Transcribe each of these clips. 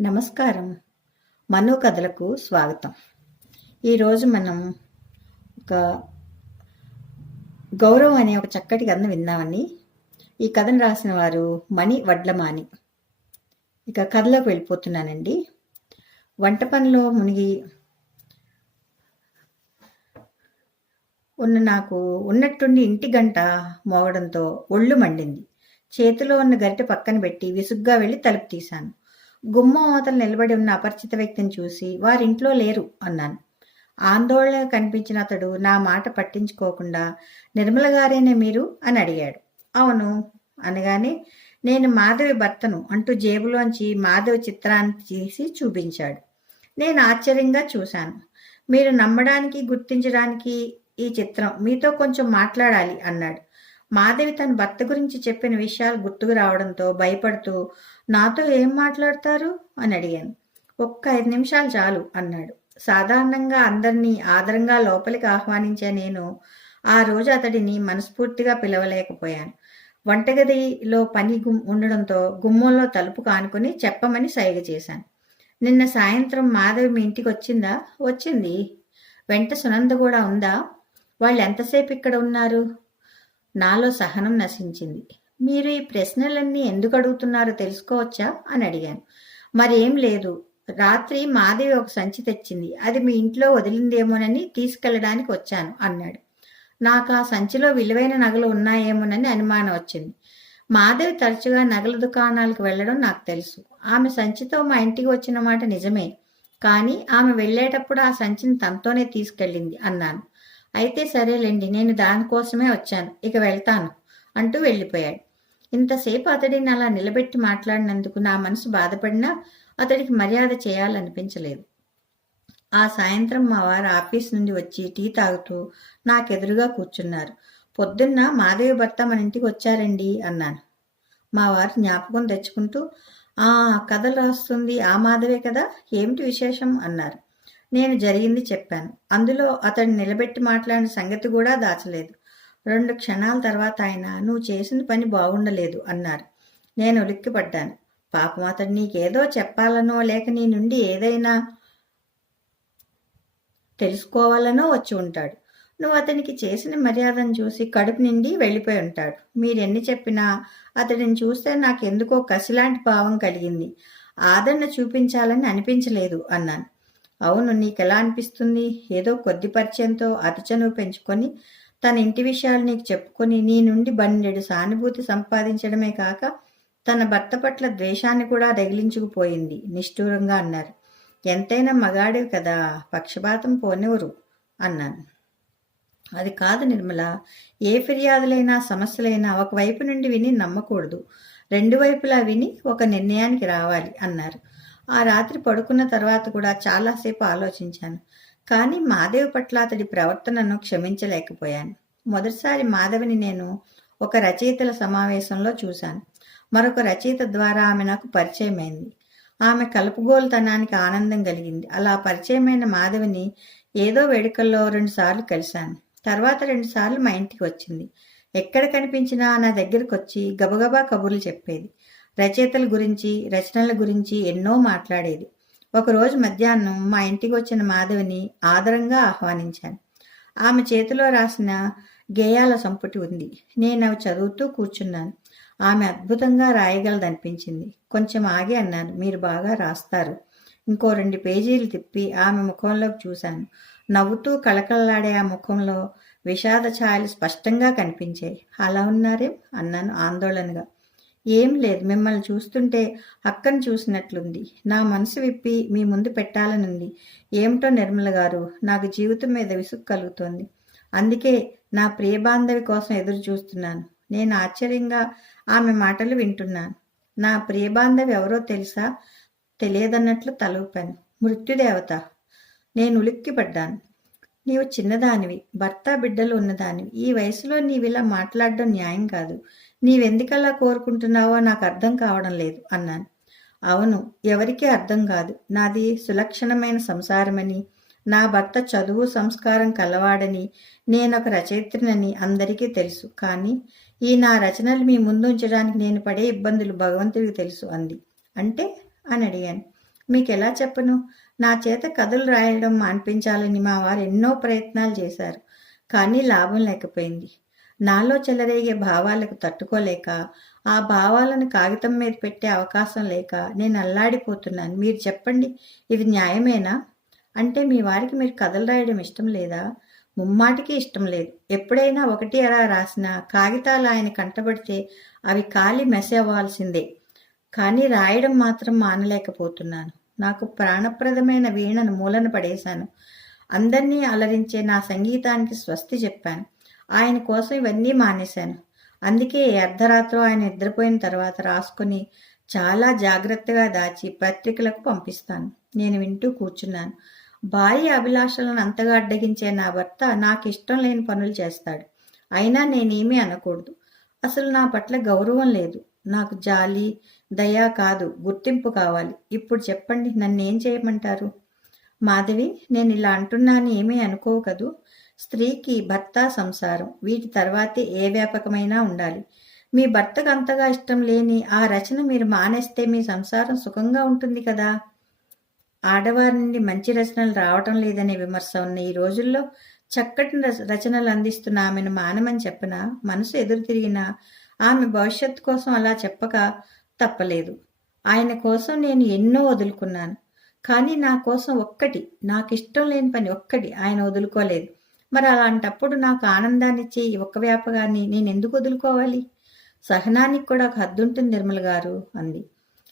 నమస్కారం. మను కథలకు స్వాగతం. ఈరోజు మనం ఒక గౌరవం అనే ఒక చక్కటి కథను విందామని ఈ కథను రాసిన వారు మణి వడ్లమాని. ఇక కథలోకి వెళ్ళిపోతున్నానండి. వంట పనిలో మునిగి ఉన్న నాకు ఉన్నట్టుండి ఇంటి గంట మోగడంతో ఒళ్ళు మండింది. చేతిలో ఉన్న గరిటె పక్కన పెట్టి విసుగ్గా వెళ్ళి తలుపు తీశాను. గుమ్మం అవతల నిలబడి ఉన్న అపరిచిత వ్యక్తిని చూసి వారింట్లో లేరు అన్నాను. ఆందోళన కనిపించిన అతడు నా మాట పట్టించుకోకుండా నిర్మల గారేనే మీరు? అని అడిగాడు. అవును అనగానే నేను మాధవి భర్తను అంటూ జేబులోంచి మాధవి చిత్రాన్ని తీసి చూపించాడు. నేను ఆశ్చర్యంగా చూశాను. మీరు నమ్మడానికి గుర్తించడానికి ఈ చిత్రం. మీతో కొంచెం మాట్లాడాలి అన్నాడు. మాధవి తన భర్త గురించి చెప్పిన విషయాలు గుర్తుకు రావడంతో భయపడుతూ నాతో ఏం మాట్లాడతారు? అని అడిగాను. ఒక్క ఐదు నిమిషాలు చాలు అన్నాడు. సాధారణంగా అందరినీ ఆదరంగా లోపలికి ఆహ్వానించే నేను ఆ రోజు అతడిని మనస్ఫూర్తిగా పిలవలేకపోయాను. వంటగదిలో పని గుమ్ ఉండడంతో గుమ్మంలో తలుపు కానుకొని చెప్పమని సైగ చేశాను. నిన్న సాయంత్రం మాధవి మీ ఇంటికి వచ్చిందా? వచ్చింది. వెంట సునంద కూడా ఉందా? వాళ్ళు ఎంతసేపు ఇక్కడ ఉన్నారు? నాలో సహనం నశించింది. మీరు ఈ ప్రశ్నలన్నీ ఎందుకు అడుగుతున్నారో తెలుసుకోవచ్చా? అని అడిగాను. మరేం లేదు. రాత్రి మాదేవి ఒక సంచి తెచ్చింది. అది మీ ఇంట్లో వదిలిందేమోనని తీసుకెళ్ళడానికి వచ్చాను అన్నాడు. నాకు ఆ సంచిలో విలువైన నగలు ఉన్నాయేమోనని అనుమానం వచ్చింది. మాధవి తరచుగా నగల దుకాణాలకు వెళ్ళడం నాకు తెలుసు. ఆమె సంచితో మా ఇంటికి వచ్చిన మాట నిజమే. కానీ ఆమె వెళ్ళేటప్పుడు ఆ సంచిని తనతోనే తీసుకెళ్ళింది అన్నాను. అయితే సరేలేండి నేను దానికోసమే వచ్చాను. ఇక వెళ్తాను అంటూ వెళ్ళిపోయాడు. ఇంతసేపు అతడిని అలా నిలబెట్టి మాట్లాడినందుకు నా మనసు బాధపడినా అతడికి మర్యాద చేయాలనిపించలేదు. ఆ సాయంత్రం మా వారు ఆఫీస్ నుండి వచ్చి టీ తాగుతూ నాకెదురుగా కూర్చున్నారు. పొద్దున్న మాదేవి భర్త మన ఇంటికి వచ్చారండి అన్నాను. మా వారు జ్ఞాపకం తెచ్చుకుంటూ ఆ కథలు రాస్తుంది ఆ మాధవే కదా ఏమిటి విశేషం? అన్నారు. నేను జరిగింది చెప్పాను. అందులో అతడిని నిలబెట్టి మాట్లాడిన సంగతి కూడా దాచలేదు. రెండు క్షణాల తర్వాత ఆయన నువ్వు చేసిన పని బాగుండలేదు అన్నారు. నేను ఉలిక్కిపడ్డాను. పాపం అతడు నీకేదో చెప్పాలనో లేక నీ నుండి ఏదైనా తెలుసుకోవాలనో వచ్చి ఉంటాడు. నువ్వు అతనికి చేసిన మర్యాదను చూసి కడుపు నిండి వెళ్ళిపోయి ఉంటాడు. మీరెన్ని చెప్పినా అతడిని చూస్తే నాకు ఎందుకో కసిలాంటి భావం కలిగింది. ఆదరణ చూపించాలని అనిపించలేదు అన్నాను. అవును నీకెలా అనిపిస్తుంది? ఏదో కొద్ది పరిచయంతో అతిచను పెంచుకొని తన ఇంటి విషయాలు నీకు చెప్పుకొని నీ నుండి బండెడు సానుభూతి సంపాదించడమే కాక తన భర్త పట్ల ద్వేషాన్ని కూడా రగిలించుకుపోయింది. నిష్ఠూరంగా అన్నారు. ఎంతైనా మగాడివి కదా పక్షపాతం పోనివరు అన్నాను. అది కాదు నిర్మల ఏ ఫిర్యాదులైనా సమస్యలైనా ఒకవైపు నుండి విని నమ్మకూడదు. రెండు వైపులా విని ఒక నిర్ణయానికి రావాలి అన్నారు. ఆ రాత్రి పడుకున్న తర్వాత కూడా చాలాసేపు ఆలోచించాను. కానీ మాదేవ్ పట్ల అతడి ప్రవర్తనను క్షమించలేకపోయాను. మొదటిసారి మాధవిని నేను ఒక రచయితల సమావేశంలో చూశాను. మరొక రచయిత ద్వారా ఆమె నాకు పరిచయమైంది. ఆమె కలుపుగోలుతనానికి ఆనందం కలిగింది. అలా పరిచయమైన మాధవిని ఏదో వేడుకల్లో రెండుసార్లు కలిశాను. తర్వాత రెండుసార్లు మా ఇంటికి వచ్చింది. ఎక్కడ కనిపించినా నా దగ్గరకు వచ్చి గబగబా కబుర్లు చెప్పేది. రచయితల గురించి రచనల గురించి ఎన్నో మాట్లాడేది. ఒకరోజు మధ్యాహ్నం మా ఇంటికి వచ్చిన మాధవిని ఆదరంగా ఆహ్వానించాను. ఆమె చేతిలో రాసిన గేయాల సంపుటి ఉంది. నేను అవి చదువుతూ కూర్చున్నాను. ఆమె అద్భుతంగా రాయగలదనిపించింది. కొంచెం ఆగి అన్నాను మీరు బాగా రాస్తారు. ఇంకో రెండు పేజీలు తిప్పి ఆమె ముఖంలోకి చూశాను. నవ్వుతూ కళకళలాడే ఆ ముఖంలో విషాద ఛాయలు స్పష్టంగా కనిపించాయి. అలా ఉన్నారేం? అన్నాను ఆందోళనగా. ఏం లేదు. మిమ్మల్ని చూస్తుంటే అక్కను చూసినట్లుంది. నా మనసు విప్పి మీ ముందు పెట్టాలనుంది. ఏమిటో నిర్మల గారు నాకు జీవితం మీద విసుగు కలుగుతోంది. అందుకే నా ప్రియబాంధవి కోసం ఎదురు చూస్తున్నాను. నేను ఆశ్చర్యంగా ఆమె మాటలు వింటున్నాను. నా ప్రియబాంధవి ఎవరో తెలుసా? తెలియదన్నట్లు తలూపాను. మృత్యుదేవత. నేను ఉలిక్కిపడ్డాను. నీవు చిన్నదానివి భర్త బిడ్డలు ఉన్నదానివి. ఈ వయసులో నీవిలా మాట్లాడడం న్యాయం కాదు. నీవెందుకలా కోరుకుంటున్నావో నాకు అర్థం కావడం లేదు అన్నాను. అవును ఎవరికీ అర్థం కాదు. నాది సులక్షణమైన సంసారమని నా భర్త చదువు సంస్కారం కలవాడని నేనొక రచయిత్రినని అందరికీ తెలుసు. కానీ ఈ నా రచనలు మీ ముందు ఉంచడానికి నేను పడే ఇబ్బందులు భగవంతుడికి తెలుసు అంది. అంటే? అని అడిగాను. మీకు ఎలా చెప్పను? నా చేత కథలు రాయడం మాన్పించాలని మా వారు ఎన్నో ప్రయత్నాలు చేశారు కానీ లాభం లేకపోయింది. నాలో చెలరేగే భావాలకు తట్టుకోలేక ఆ భావాలను కాగితం మీద పెట్టే అవకాశం లేక నేను అల్లాడిపోతున్నాను. మీరు చెప్పండి ఇది న్యాయమేనా? అంటే మీ వారికి మీరు కథలు రాయడం ఇష్టం లేదా? ముమ్మాటికి ఇష్టం లేదు. ఎప్పుడైనా ఒకటి అలా రాసిన కాగితాలు ఆయన కంటబడితే అవి కాలి మెస్ అవ్వాల్సిందే. కానీ రాయడం మాత్రం మానలేకపోతున్నాను. నాకు ప్రాణప్రదమైన వీణను మూలన పడేశాను. అందరినీ అలరించే నా సంగీతానికి స్వస్తి చెప్పాను. ఆయన కోసం ఇవన్నీ మానేశాను. అందుకే అర్ధరాత్రి ఆయన నిద్రపోయిన తర్వాత రాసుకుని చాలా జాగ్రత్తగా దాచి పత్రికలకు పంపిస్తాను. నేను వింటూ కూర్చున్నాను. భార్య అభిలాషలను అంతగా అడ్డగించే నా భర్త నాకు ఇష్టం లేని పనులు చేస్తాడు. అయినా నేనేమీ అనకూడదు. అసలు నా పట్ల గౌరవం లేదు. నాకు జాలి దయా కాదు గుర్తింపు కావాలి. ఇప్పుడు చెప్పండి నన్ను ఏం చేయమంటారు? మాధవి నేను ఇలా అంటున్నాను ఏమీ అనుకోవు కదూ? స్త్రీకి భర్త సంసారం వీటి తర్వాతే ఏ వ్యాపకమైనా ఉండాలి. మీ భర్తకు అంతగా ఇష్టం లేని ఆ రచన మీరు మానేస్తే మీ సంసారం సుఖంగా ఉంటుంది కదా? ఆడవారి నుండి మంచి రచనలు రావటం లేదనే విమర్శ ఉన్న ఈ రోజుల్లో చక్కటి రచనలు అందిస్తున్న ఆమెను మానమని చెప్పిన? మనసు ఎదురు తిరిగిన ఆమె భవిష్యత్తు కోసం అలా చెప్పక తప్పలేదు. ఆయన కోసం నేను ఎన్నో వదులుకున్నాను. కానీ నా కోసం ఒక్కటి నాకు ఇష్టం లేని పని ఒక్కటి ఆయన వదులుకోలేదు. మరి అలాంటప్పుడు నాకు ఆనందాన్ని ఇచ్చే ఈ ఒక్క వ్యాపకాన్ని నేను ఎందుకు వదులుకోవాలి? సహనానికి కూడా ఒక హద్దుంటుంది నిర్మల గారు అంది.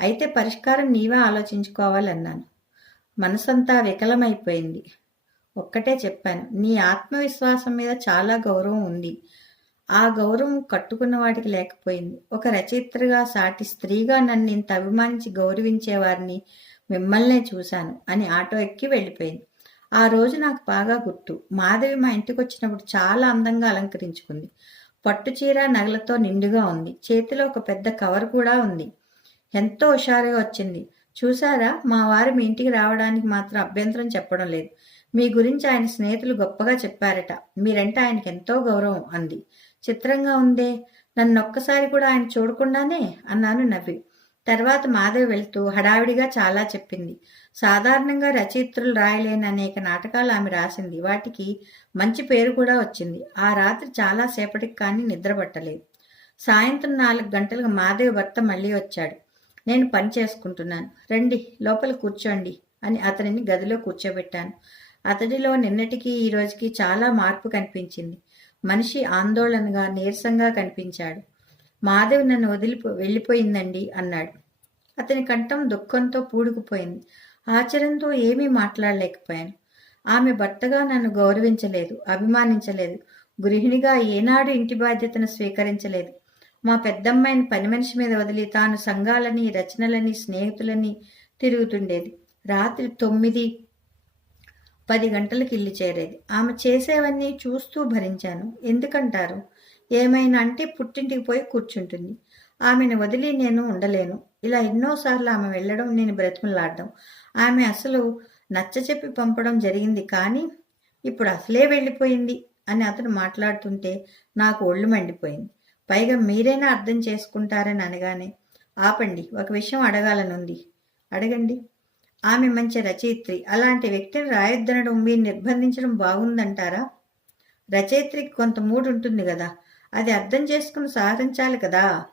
అయితే పరిష్కారం నీవే ఆలోచించుకోవాలన్నాను. మనసంతా వికలమైపోయింది. ఒక్కటే చెప్పాను నీ ఆత్మవిశ్వాసం మీద చాలా గౌరవం ఉంది. ఆ గౌరవం కట్టుకున్న వాడికి లేకపోయింది. ఒక రచయిత్రగా సాటి స్త్రీగా నన్ను ఇంత అభిమానించి గౌరవించేవారిని మిమ్మల్నే చూశాను అని ఆటో ఎక్కి వెళ్ళిపోయింది. ఆ రోజు నాకు బాగా గుర్తు. మాధవి మా ఇంటికి వచ్చినప్పుడు చాలా అందంగా అలంకరించుకుంది. పట్టు చీర నగలతో నిండుగా ఉంది. చేతిలో ఒక పెద్ద కవర్ కూడా ఉంది. ఎంతో హుషారుగా వచ్చింది. చూసారా మా వారు మీ ఇంటికి రావడానికి మాత్రం అభ్యంతరం చెప్పడం లేదు. మీ గురించి ఆయన స్నేహితులు గొప్పగా చెప్పారట. మీరంటే ఆయనకి ఎంతో గౌరవం అంది. చిత్రంగా ఉందే నన్ను ఒక్కసారి కూడా ఆయన చూడకుండానే అన్నాను నవ్వి. తర్వాత మాధవ్ వెళ్తూ హడావిడిగా చాలా చెప్పింది. సాధారణంగా రచయిత్రులు రాయలేని అనేక నాటకాలు ఆమె రాసింది. వాటికి మంచి పేరు కూడా వచ్చింది. ఆ రాత్రి చాలా సేపటికి కానీ నిద్రపట్టలేదు. సాయంత్రం నాలుగు గంటలకు మాధవ్ భర్త మళ్ళీ వచ్చాడు. నేను పని చేసుకుంటున్నాను. రండి లోపల కూర్చోండి అని అతనిని గదిలో కూర్చోబెట్టాను. అతడిలో నిన్నటికి ఈ రోజుకి చాలా మార్పు కనిపించింది. మనిషి ఆందోళనగా నీరసంగా కనిపించాడు. మాధవి నన్ను వదిలిపో వెళ్ళిపోయిందండి అన్నాడు. అతని కంఠం దుఃఖంతో పూడుకుపోయింది. ఆశ్చర్యంతో ఏమీ మాట్లాడలేకపోయాను. ఆమె భర్తగా నన్ను గౌరవించలేదు అభిమానించలేదు. గృహిణిగా ఏనాడు ఇంటి బాధ్యతను స్వీకరించలేదు. మా పెద్దమ్మాయిని పని మనిషి మీద వదిలి తాను సంఘాలని రచనలని స్నేహితులని తిరుగుతుండేది. రాత్రి తొమ్మిది పది గంటలకు ఇల్లు చేరేది. ఆమె చేసేవన్నీ చూస్తూ భరించాను. ఎందుకంటారు? ఏమైనా అంటే పుట్టింటికి పోయి కూర్చుంటుంది. ఆమెను వదిలి నేను ఉండలేను. ఇలా ఎన్నోసార్లు ఆమె వెళ్ళడం నేను బ్రతిమలాడడం. ఆమె అసలు నచ్చ చెప్పి పంపడం జరిగింది కానీ ఇప్పుడు అసలే వెళ్ళిపోయింది అని అతను మాట్లాడుతుంటే నాకు ఒళ్ళు మండిపోయింది. పైగా మీరైనా అర్థం చేసుకుంటారని అనగానే ఆపండి ఒక విషయం అడగాలనుంది. అడగండి. ఆమె మంచి రచయిత్రి. అలాంటి వ్యక్తిని రాయొద్దనడం మీరు నిర్బంధించడం బాగుందంటారా? రచయిత్రికి కొంత మూడు ఉంటుంది కదా. అది అర్థం చేసుకుని సాధించాలి కదా.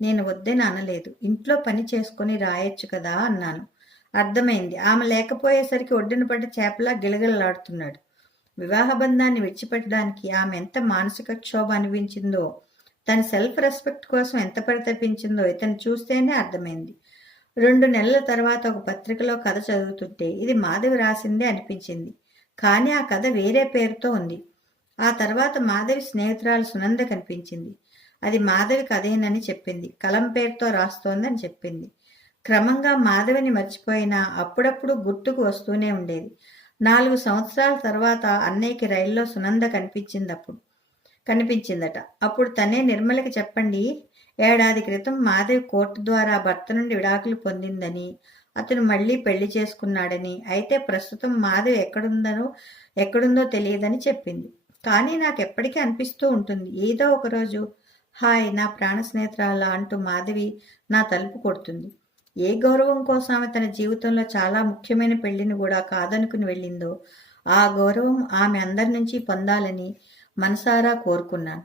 నేను వద్దని అనలేదు ఇంట్లో పని చేసుకొని రాయొచ్చు కదా అన్నాను. అర్థమైంది. ఆమె లేకపోయేసరికి ఒడ్డున పడ్డ చేపలా గిలగిలలాడుతున్నాడు. వివాహ బంధాన్ని విడిచిపెట్టడానికి ఆమె ఎంత మానసిక క్షోభ అనిపించిందో తన సెల్ఫ్ రెస్పెక్ట్ కోసం ఎంత పరితపించిందో ఇతను చూస్తేనే అర్థమైంది. రెండు నెలల తర్వాత ఒక పత్రికలో కథ చదువుతుంటే ఇది మాధవి రాసిందే అనిపించింది. కానీ ఆ కథ వేరే పేరుతో ఉంది. ఆ తర్వాత మాధవి స్నేహితురాలు సునంద కనిపించింది. అది మాధవి కథేనని చెప్పింది. కలం పేరుతో రాస్తోందని చెప్పింది. క్రమంగా మాధవిని మర్చిపోయినా అప్పుడప్పుడు గుర్తుకు వస్తూనే ఉండేది. నాలుగు సంవత్సరాల తర్వాత అన్నయ్యకి రైల్లో సునంద కనిపించింది అప్పుడు. కనిపించిందట. అప్పుడు తనే నిర్మలకి చెప్పండి ఏడాది క్రితం మాధవి కోర్టు ద్వారా భర్త నుండి విడాకులు పొందిందని అతను మళ్ళీ పెళ్ళి చేసుకున్నాడని అయితే ప్రస్తుతం మాధవి ఎక్కడుందనో ఎక్కడుందో తెలియదని చెప్పింది. కానీ నాకు ఎప్పటికీ అనిపిస్తూ ఉంటుంది. ఏదో ఒకరోజు హాయ్ నా ప్రాణ స్నేహితురాల అంటూ మాధవి నా తలుపు కొడుతుంది. ఏ గౌరవం కోసం ఆమె తన జీవితంలో చాలా ముఖ్యమైన పెళ్ళిని కూడా కాదనుకుని వెళ్ళిందో ఆ గౌరవం ఆమె అందరి నుంచి పొందాలని మనసారా కోరుకున్నాను.